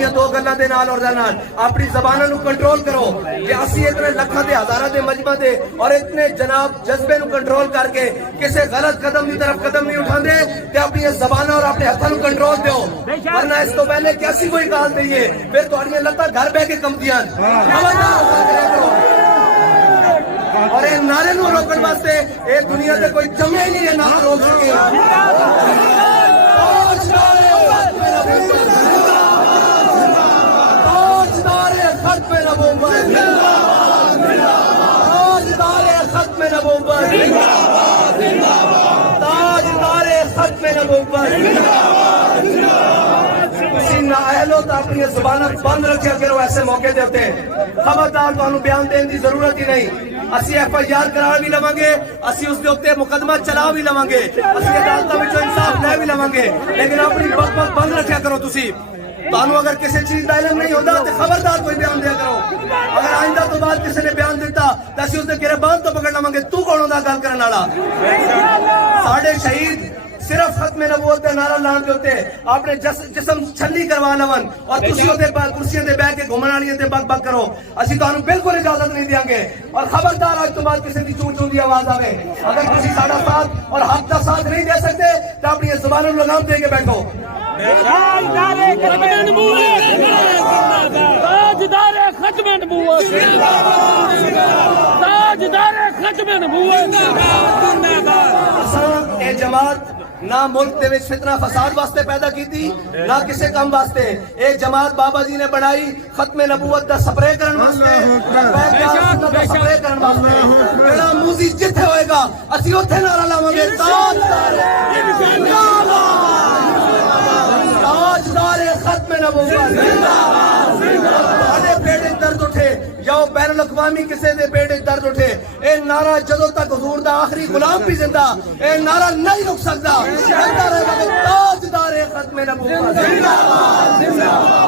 ماڑیاں دو گلاں دے نال اور دے نال اپنی زباناں نو کنٹرول کرو کہ اسی اتنے لکھاں دے ہزاراں دے مجمع دے اور اتنے جناب جذبے نو کنٹرول کر کے کسے غلط قدم دی طرف قدم نہیں اٹھاندے تے اپنی زباناں اور اپنے ہتھاں نو کنٹرول دیو ورنہ اس تو پہلے کہ اسی کوئی گال دئیے پھر تہاڈیاں لتاں گھر بیٹھ کے کمدیاں اور اے نعرے نو روکن واسطے اے دنیا تے کوئی جمے نہیں اے نعرہ روک سکے ختم نبوت تاجدار ختم نبوت تاجدار ختم نبوت تسی نااہلو تو اپنی زباناں بند رکھیا کرو ایسے موقع دے ہوتے خبردار تانوں بیان دین دی ضرورت ہی نہیں اسی ایف آئی آر کرا بھی لواں گے اسی اس دے اوتے مقدمہ چلا بھی لواں گے اسی عدالتاں وچوں انصاف لے بھی لواں گے لیکن اپنی بک بک بند رکھیا کرو تسی تانوں اگر کسی چیز کا علم نہیں ہوتا تو خبردار کوئی بیان دیا کرو اگر آئندہ تو بعد کسی نے بیان دیتا تو اسی اس نے گربان تو پکڑ لواں گے تو کون ہوندا گل کرن والا ساڈے شہید صرف ختم نبوت دے نعرہ لان دے ہوتے اپنے جسم چھلی کروا لون اور تسی اوتے کرسیاں تے بیٹھ کے گھومن والیاں تے بک بک کرو اسی تانوں بالکل اجازت نہیں دیاں گے اور خبردار آج تو بعد کسی دی چون چون دی آواز آوے اگر تسی ساڈا ساتھ اور حق دا ساتھ نہیں دے سکتے تو اپنی زبانوں نوں لگام دے کے بیٹھو تاجدار ختم نبوت تاجدار ختم نبوت اے جماعت نہ ملک دے وچ فتنہ فساد واسطے پیدا کیتی نہ کسے کم واسطے اے جماعت بابا جی نے بنائی ختم نبوت دا سپرے کرن واسطے سپرے کرن واسطے جڑا موزی جتھے ہوئے گا اسی اوتھے نعرہ لاواں گے تاجدار ختم نبوت تہاڈے پیٹ وچ درد اٹھے یا بین الاقوامی کسی دے پیٹ وچ درد اٹھے اے نعرہ جدوں تک حضور دا آخری غلام بھی زندہ اے نعرہ نہیں رک سکدا تاجدار ختم نبوت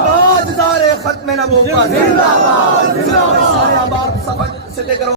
تاجدار ختم نبوت سارے آباد سفر سدھے کرو